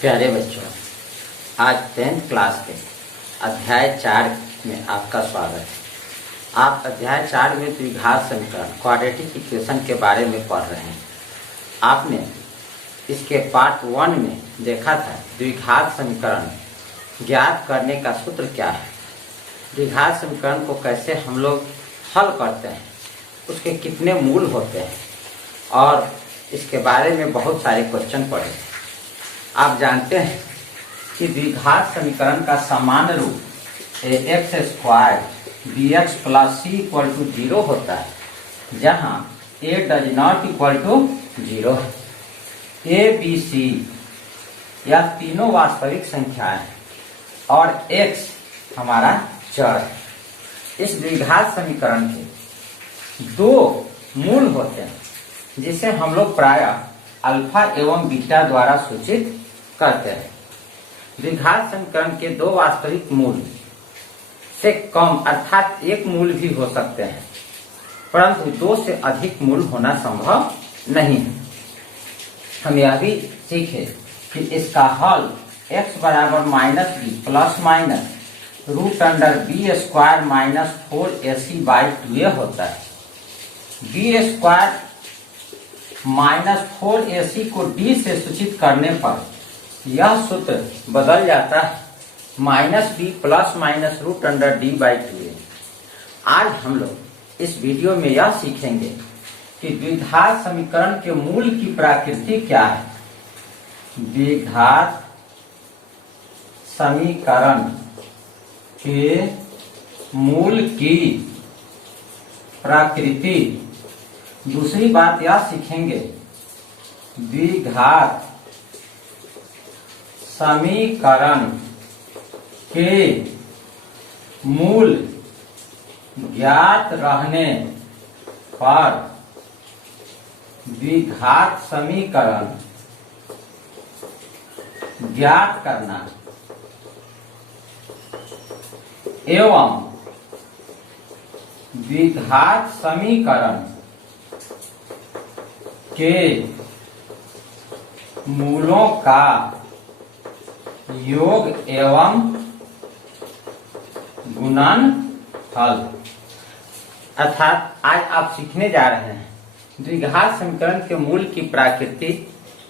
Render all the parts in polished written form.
प्यारे बच्चों, आज 10th क्लास के अध्याय 4 में आपका स्वागत है। आप अध्याय 4 में द्विघात समीकरण क्वाड्रेटिक इक्वेशन के बारे में पढ़ रहे हैं। आपने इसके पार्ट 1 में देखा था द्विघात समीकरण ज्ञात करने का सूत्र क्या है, द्विघात समीकरण को कैसे हम लोग हल करते हैं, उसके कितने मूल होते हैं और इसके बारे में बहुत सारे क्वेश्चन पढ़े। आप जानते हैं कि द्विघात समीकरण का सामान्य रूप ax² bx + c = 0 होता है, जहां a does not equal to 0 है। a b c यह तीनों वास्तविक संख्याएं हैं और x हमारा चर है। इस द्विघात समीकरण के दो मूल होते हैं, जिसे हम लोग प्रायः अल्फा एवं बीटा द्वारा सूचित करते हैं। द्विघात समीकरण के दो वास्तविक मूल से कम अर्थात एक मूल भी हो सकते हैं, परंतु दो से अधिक मूल होना संभव नहीं है। हम यह भी सीखे कि इसका हल x बराबर -b plus minus √b² - 4ac/2a होता है। b² - 4ac को d से सूचित करने पर यह सूत्र बदल जाता है -b प्लस माइनस √d/2a। आज हम लोग इस वीडियो में यह सीखेंगे कि द्विघात समीकरण के मूल की प्रकृति क्या है। द्विघात समीकरण के मूल की प्रकृति। दूसरी बात यह सीखेंगे द्विघात समीकरण के मूल ज्ञात रहने पर द्विघात समीकरण ज्ञात करना एवं द्विघात समीकरण के मूलों का योग एवं गुणनफल। अर्थात आज आप सीखने जा रहे हैं द्विघात समीकरण के मूल की प्रकृति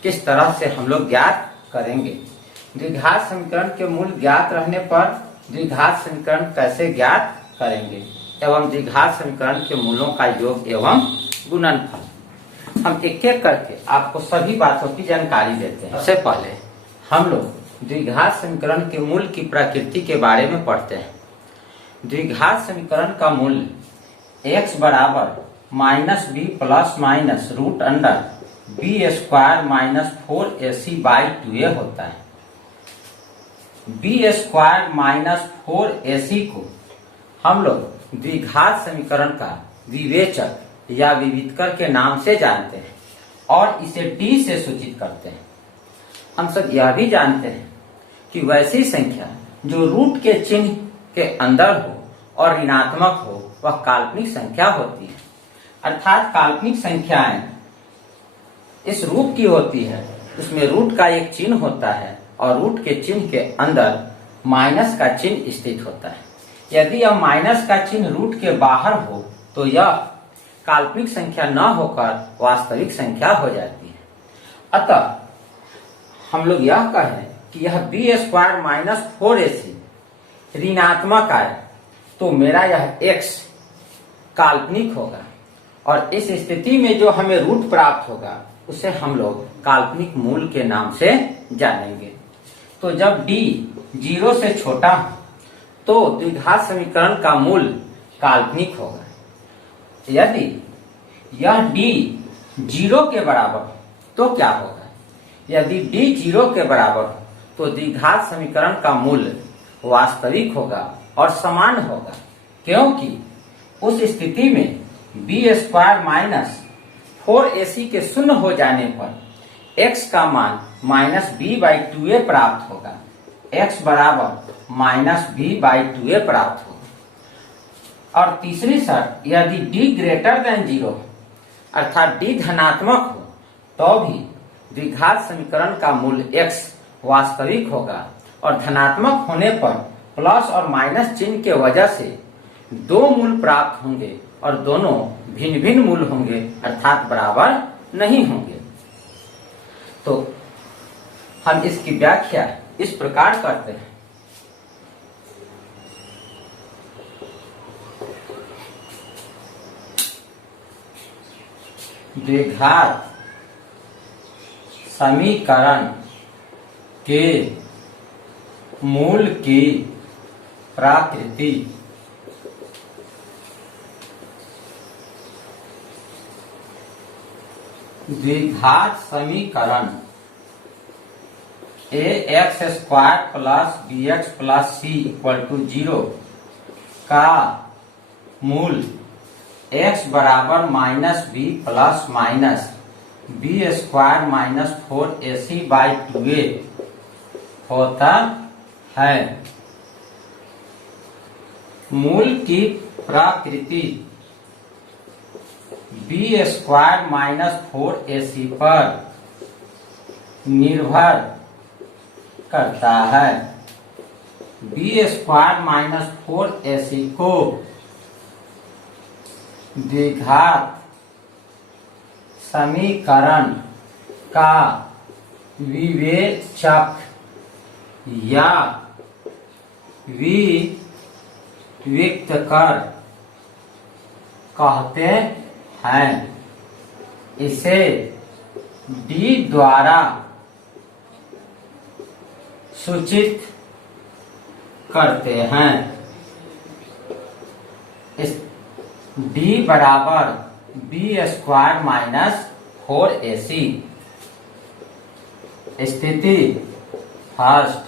किस तरह से हम लोग ज्ञात करेंगे, द्विघात समीकरण के मूल ज्ञात रहने पर द्विघात समीकरण कैसे ज्ञात करेंगे एवं द्विघात समीकरण के मूलों का योग एवं गुणनफल। हम एक एक करके आपको सभी बातों की जानकारी देते हैं। सबसे पहले हम लोग द्विघात समीकरण के मूल की प्रकृति के बारे में पढ़ते हैं। द्विघात समीकरण का मूल्य x बराबर -b plus minus √b² - 4ac/2a होता है। b² - 4ac को हम लोग द्विघात समीकरण का विवेचक या विविधकर के नाम से जानते हैं और इसे d से सूचित करते हैं। हम सब यह भी जानते हैं कि वैसी संख्या जो रूट के चिन्ह के अंदर हो और ऋणात्मक हो वह काल्पनिक संख्या होती है। अर्थात काल्पनिक संख्याएं इस रूप की होती है, उसमें रूट का एक चिन्ह होता है और रूट के चिन्ह के अंदर माइनस का चिन्ह स्थित होता है। यदि यह माइनस का चिन्ह रूट के बाहर हो तो यह काल्पनिक संख्या न होकर वास्तविक संख्या हो जाती है। अतः हम लोग यह कहें कि यह b² - 4ac ऋणात्मक आए तो मेरा यह x काल्पनिक होगा और इस स्थिति में जो हमें रूट प्राप्त होगा उसे हम लोग काल्पनिक मूल के नाम से जानेंगे। तो जब d 0 से छोटा हो तो द्विघात समीकरण का मूल काल्पनिक होगा। यदि यह d 0 के बराबर हो तो क्या होगा? यदि d 0 के बराबर हो तो द्विघात समीकरण का मूल्य वास्तविक होगा और समान होगा, क्योंकि उस स्थिति में b² - 4ac के शून्य हो जाने पर x का मान -b/2a प्राप्त होगा। x बराबर -b/2a प्राप्त होगा। और तीसरी शर्त, यदि d > 0 अर्थात d धनात्मक हो तो भी द्विघात समीकरण का मूल्य x वास्तविक होगा और धनात्मक होने पर प्लस और माइनस चिन्ह के वजह से दो मूल प्राप्त होंगे और दोनों भिन्न भिन्न मूल होंगे अर्थात बराबर नहीं होंगे। तो हम इसकी व्याख्या इस प्रकार करते हैं। द्विघात समीकरण के मूल की प्रकृति द्विघात समीकरण ax square plus bx plus c equal to 0 का मूल x बराबर minus B plus minus B square minus 4ac by 2a होता है। मूल की प्रकृति बी स्क्वायर माइनस 4ac पर निर्भर करता है। बी स्क्वायर माइनस 4ac को द्विघात समीकरण का विवेचक या विविक्तकर कहते हैं। इसे डी द्वारा सूचित करते हैं। इस डी बराबर बी स्क्वायर माइनस 4ac। स्थिति फर्स्ट,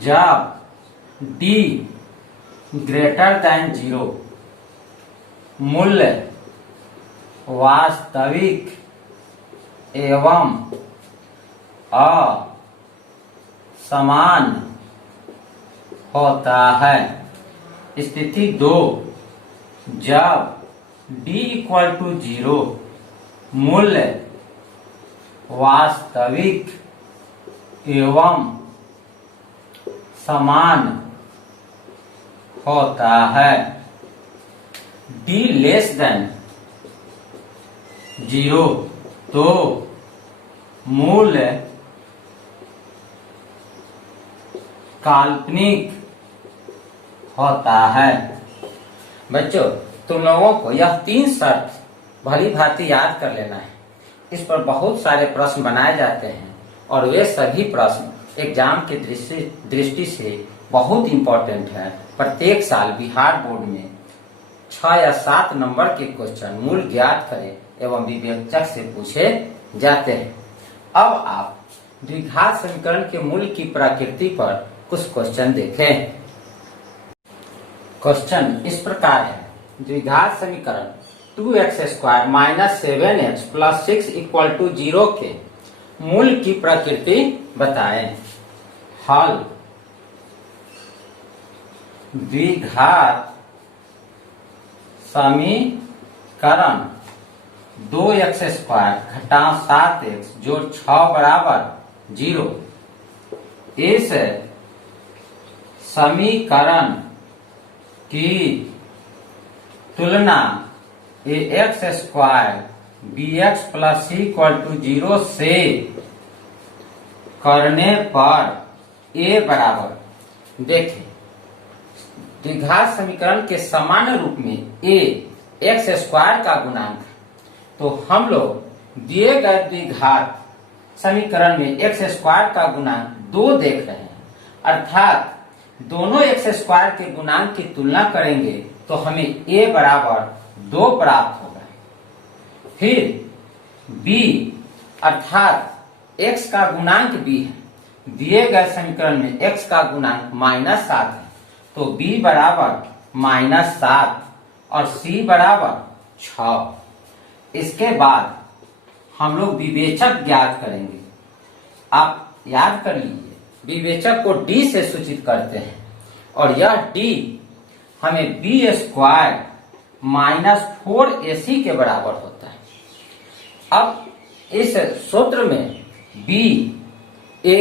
जब डी ग्रेटर देन 0 मूल्य वास्तविक एवं असमान होता है। स्थिति 2, जब d इक्वल टू 0 मूल्य वास्तविक एवं समान होता है। d लेस देन 0 तो मूल्य काल्पनिक होता है। बच्चों, तुम लोगों को यह 3 शर्त भली भांति याद कर लेना है। इस पर बहुत सारे प्रश्न बनाए जाते हैं और वे सभी प्रश्न एग्जाम की दृष्टि से बहुत इंपॉर्टेंट है। प्रत्येक साल बिहार बोर्ड में 6 या 7 नंबर के क्वेश्चन मूल ज्ञात करें एवं विवेचक से पूछे जाते हैं। अब आप द्विघात समीकरण के मूल की प्रकृति पर कुछ क्वेश्चन देखें। क्वेश्चन इस प्रकार है, द्विघात समीकरण 2x square minus 7x plus 6 equal to 0 के मूल की प्रकृति बताएं। हल, द्विघात समीकरण 2x स्क्वायर घटाव 7x जोड़ 6 बराबर 0। इस समीकरण की तुलना ax square bx plus c equal to 0 से करने पर a बराबर, देखें द्विघात समीकरण के सामान्य रूप में a x स्क्वायर का गुणांक है, तो हम लोग दिए गए द्विघात समीकरण में x स्क्वायर का गुणांक 2 देख रहे हैं, अर्थात दोनों x स्क्वायर के गुणांक की तुलना करेंगे तो हमें a बराबर 2 प्राप्त होगा। फिर b अर्थात x का गुणांक b है, दिए गए समीकरण में x का गुणांक -7 है, तो b बराबर -7 और c बराबर 6। इसके बाद हम लोग विवेचक ज्ञात करेंगे। आप याद कर लीजिए, विवेचक को d से सूचित करते हैं और यह d हमें बी स्क्वायर माइनस 4ac के बराबर होता है। अब इस सूत्र में b, a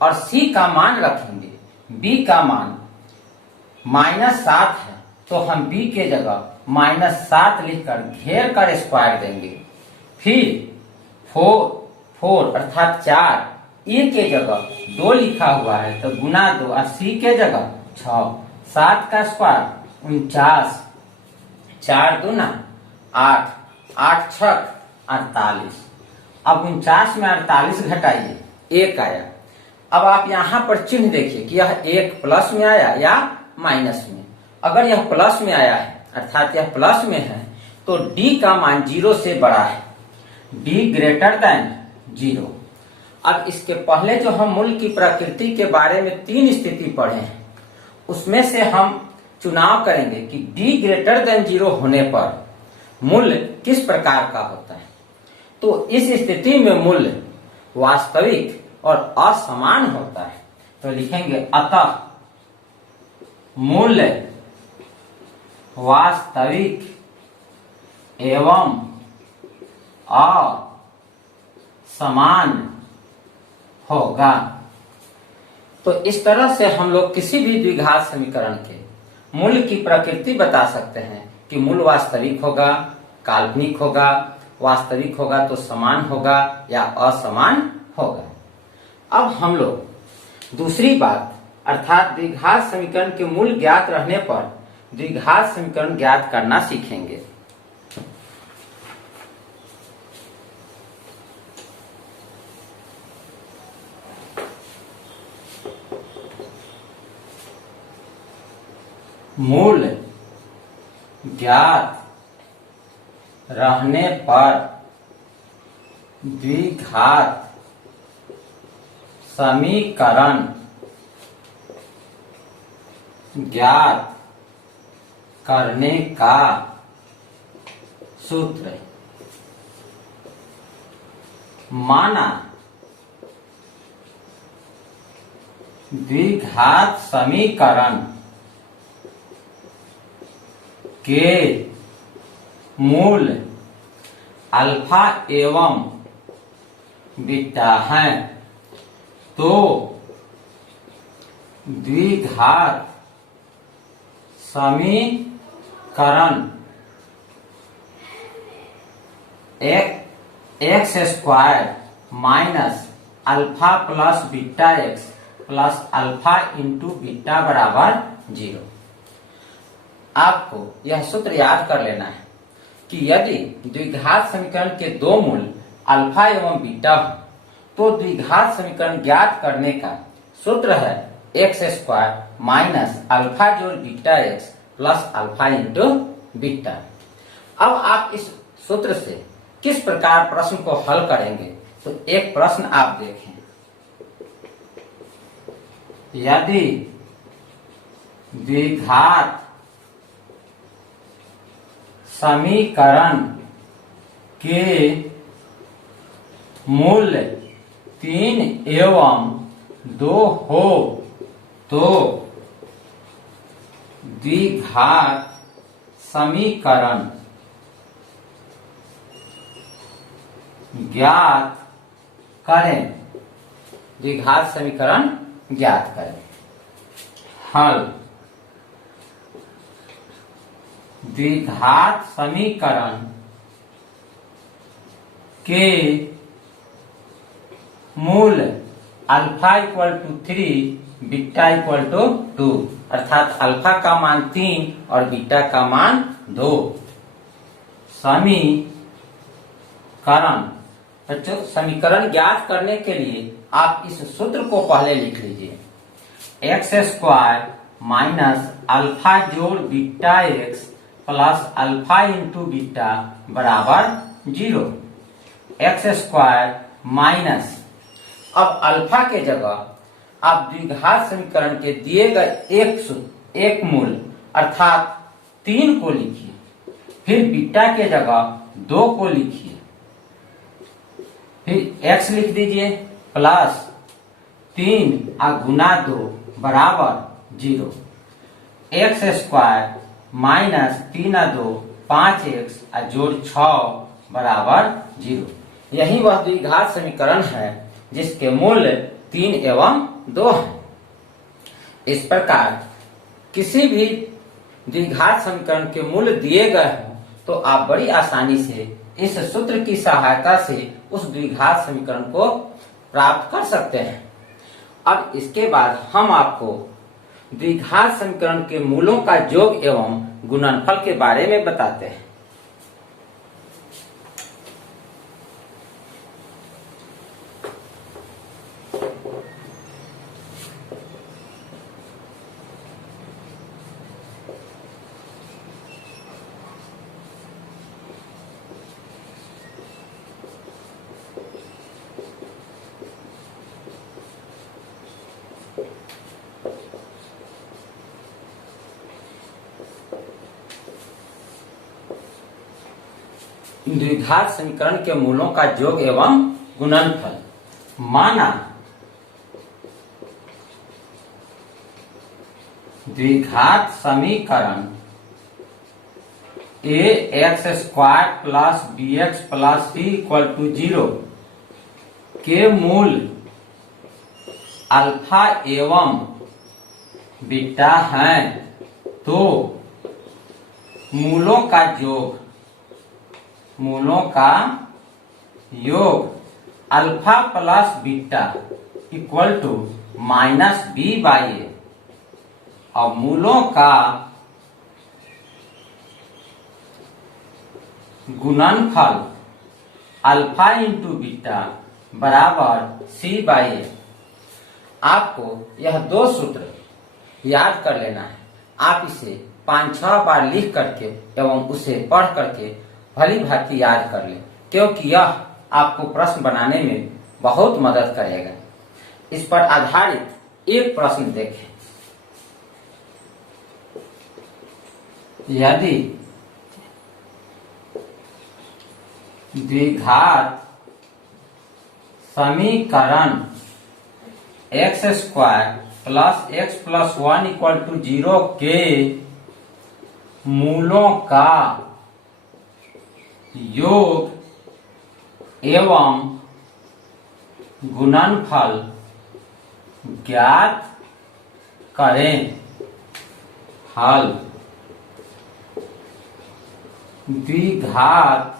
और c का मान रखेंगे। b का मान -7 है तो हम b के जगह -7 लिखकर घेर कर स्क्वायर देंगे। फिर 4 अर्थात 4, a के जगह 2 लिखा हुआ है तो गुना 2 और c के जगह 6, 7 का स्क्वायर 49, 4 दूना 8, 8 छक 48। अब 49 में 48 घटाइए 1 आया। अब आप यहाँ पर चिन्ह देखिए कि यह 1 प्लस में आया या माइनस में। अगर यह प्लस में आया है अर्थात यह प्लस में है तो d का मान 0 से बड़ा है, d ग्रेटर देन 0। अब इसके पहले जो हम मूल की प्रकृति के बारे में 3 स्थिति पढ़े हैं उसमें से हम चुनाव करेंगे कि d ग्रेटर देन 0 होने पर मूल्य किस प्रकार का होता है। तो इस स्थिति में मूल्य वास्तविक और असमान होता है। तो लिखेंगे अतः मूल्य वास्तविक एवं असमान होगा। तो इस तरह से हम लोग किसी भी द्विघात समीकरण के मूल की प्रकृति बता सकते हैं कि मूल वास्तविक होगा, काल्पनिक होगा, वास्तविक होगा तो समान होगा या असमान होगा। अब हम लोग दूसरी बात अर्थात द्विघात समीकरण के मूल ज्ञात रहने पर द्विघात समीकरण ज्ञात करना सीखेंगे। मूल ज्ञात रहने पर द्विघात समीकरण ज्ञात करने का सूत्र। माना द्विघात समीकरण के मूल अल्फा एवं बीटा हैं तो द्विघात समीकरण x square minus alpha plus beta x plus alpha into beta बराबर 0। आपको यह सूत्र याद कर लेना है कि यदि द्विघात समीकरण के दो मूल अल्फा एवं बीटा हो तो द्विघात समीकरण ज्ञात करने का सूत्र है एक्स स्क्वायर माइनस अल्फा जोड़ beta x plus alpha into beta. अब आप इस सूत्र से किस प्रकार प्रश्न को हल करेंगे तो एक प्रश्न आप देखें। यदि द्विघात समीकरण के मूल्य 3 एवं 2 हो तो द्विघात समीकरण ज्ञात करें। द्विघात समीकरण ज्ञात करें। हल द्विघात समीकरण के मूल alpha equal to 3 beta equal to 2 अर्थात अल्फा का मान 3 और बीटा का मान 2। समीकरण ज्ञात करने के लिए आप इस सूत्र को पहले लिख लीजिए। एक्स स्क्वायर माइनस अल्फा जोड़ beta x plus alpha into beta बराबर 0। एक्स स्क्वायर माइनस अब अल्फा के जगह आप द्विघात समीकरण के दिए गए एक मूल अर्थात 3 को लिखिए, फिर बीटा के जगह 2 को लिखिए, फिर x लिख दीजिए प्लस 3 गुना 2 बराबर 0। एक्स स्क्वायर माइनस 3 2 5x जोड़ 6 बराबर 0। यही वह द्विघात समीकरण है जिसके मूल्य 3 एवं 2 है। इस प्रकार किसी भी द्विघात समीकरण के मूल दिए गए हों तो आप बड़ी आसानी से इस सूत्र की सहायता से उस द्विघात समीकरण को प्राप्त कर सकते हैं। अब इसके बाद हम आपको द्विघात समीकरण के मूलों का योग एवं गुणनफल के बारे में बताते हैं। द्विघात समीकरण के मूलों का योग एवं गुणनफल। माना द्विघात समीकरण ax² plus bx plus c equal to 0 के मूल अल्फा एवं बीटा हैं तो मूलों का योग alpha plus beta equal to -b/a और मूलों का गुणनफल अल्फा इंटू बीटा बराबर c/a। आपको यह दो सूत्र याद कर लेना है। आप इसे 5-6 बार लिख करके एवं उसे पढ़ करके भली भांति याद कर ले, क्योंकि यह आपको प्रश्न बनाने में बहुत मदद करेगा। इस पर आधारित एक प्रश्न देखें। यदि द्विघात समीकरण x² plus x plus 1 equal to 0 के मूलों का योग एवं गुणनफल ज्ञात करें। हल द्विघात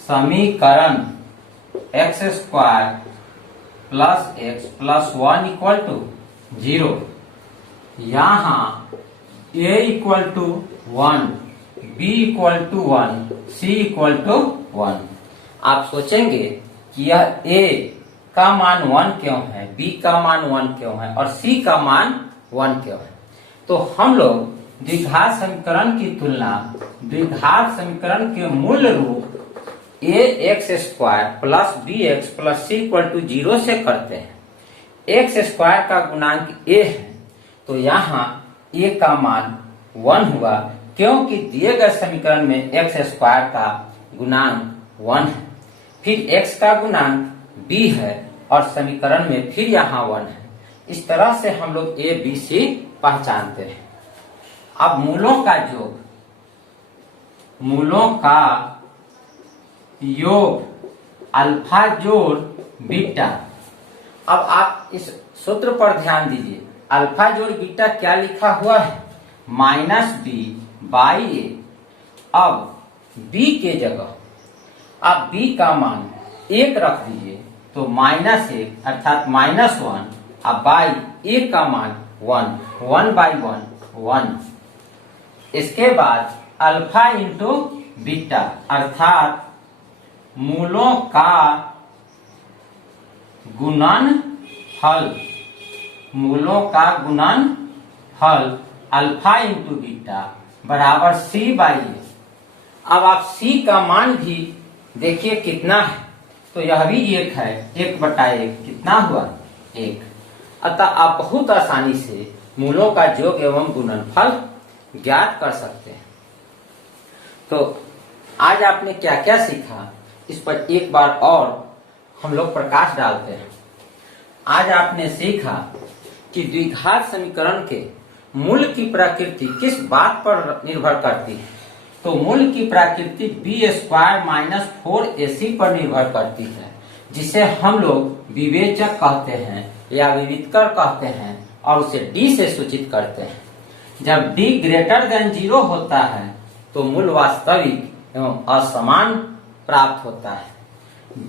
समीकरण x² plus x plus 1 equal to 0। यहाँ a equal to 1, b equal to 1, c equal to 1। आप सोचेंगे कि यह a का मान 1 क्यों है, b का मान 1 क्यों है और c का मान 1 क्यों है। तो हम लोग द्विघात समीकरण की तुलना द्विघात समीकरण के मूल रूप ax² plus bx plus c equal to 0 से करते हैं। x² का गुणांक a है तो यहाँ a का मान 1 हुआ, क्योंकि दिए गए समीकरण में x² का गुणांक 1 है, फिर x का गुणांक b है और समीकरण में फिर यहाँ 1 है। इस तरह से हम लोग a b c पहचानते हैं। अब मूलों का योग अल्फा जोड़ बीटा। अब आप इस सूत्र पर ध्यान दीजिए। अल्फा जोड़ बीटा क्या लिखा हुआ है, -b/a। अब b के जगह आप b का मान 1 रख दीजिए तो -1 अर्थात -1। अब बाई a का मान 1/1 1। इसके बाद अल्फा इंटू बीटा अर्थात मूलों का गुणनफल अल्फा इंटू बीटा बराबर c/a। अब आप c का मान भी देखिए कितना है, तो यह भी 1 है, 1/1 कितना हुआ 1। अतः आप बहुत आसानी से मूलों का योग एवं गुणनफल ज्ञात कर सकते हैं। तो आज आपने क्या क्या सीखा, इस पर एक बार और हम लोग प्रकाश डालते हैं। आज आपने सीखा कि द्विघात समीकरण के मूल की प्रकृति किस बात पर निर्भर करती है। तो मूल की प्रकृति b² - 4ac पर निर्भर करती है, जिसे हम लोग विवेचक कहते हैं या विविधकर कहते हैं और उसे डी से सूचित करते हैं। जब डी ग्रेटर देन 0 होता है तो मूल वास्तविक एवं असमान प्राप्त होता है।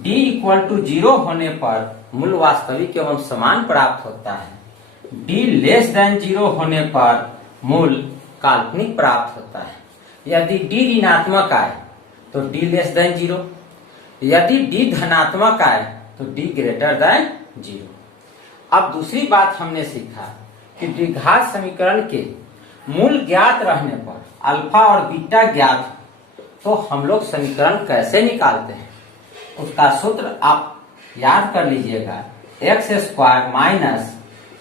डी इक्वल टू 0 होने पर मूल वास्तविक एवं समान प्राप्त होता है। डी लेस देन 0 होने पर मूल काल्पनिक प्राप्त होता है। यदि डी ऋणात्मक आए तो डी लेस देन 0, यदि डी धनात्मक आए तो डी ग्रेटर देन 0। अब दूसरी बात हमने सीखा कि द्विघात समीकरण के मूल ज्ञात रहने पर अल्फा और बीटा ज्ञात हो तो हम लोग समीकरण कैसे निकालते हैं। उसका सूत्र आप याद कर लीजिएगा, एक्स स्क्वायर माइनस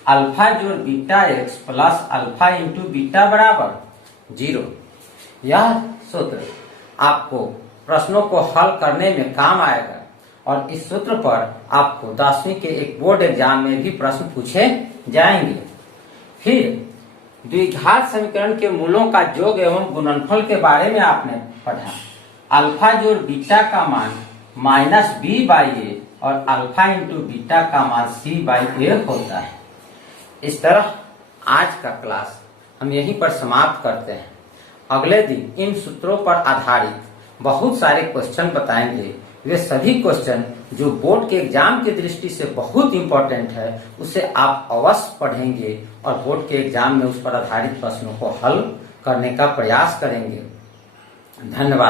अल्फा जोड़ beta x plus alpha into beta बराबर 0। यह सूत्र आपको प्रश्नों को हल करने में काम आएगा और इस सूत्र पर आपको 10वीं के एक बोर्ड एग्जाम में भी प्रश्न पूछे जाएंगे। फिर द्विघात समीकरण के मूलों का योग एवं गुणनफल के बारे में आपने पढ़ा। अल्फा जोड़ बीटा का मान माइनस बी बाई ए और अल्फा इंटू बीटा का मान सी बाई ए होता है। इस तरह आज का क्लास हम यहीं पर समाप्त करते हैं। अगले दिन इन सूत्रों पर आधारित बहुत सारे क्वेश्चन बताएंगे। वे सभी क्वेश्चन जो बोर्ड के एग्जाम की दृष्टि से बहुत इंपॉर्टेंट है उसे आप अवश्य पढ़ेंगे और बोर्ड के एग्जाम में उस पर आधारित प्रश्नों को हल करने का प्रयास करेंगे। धन्यवाद।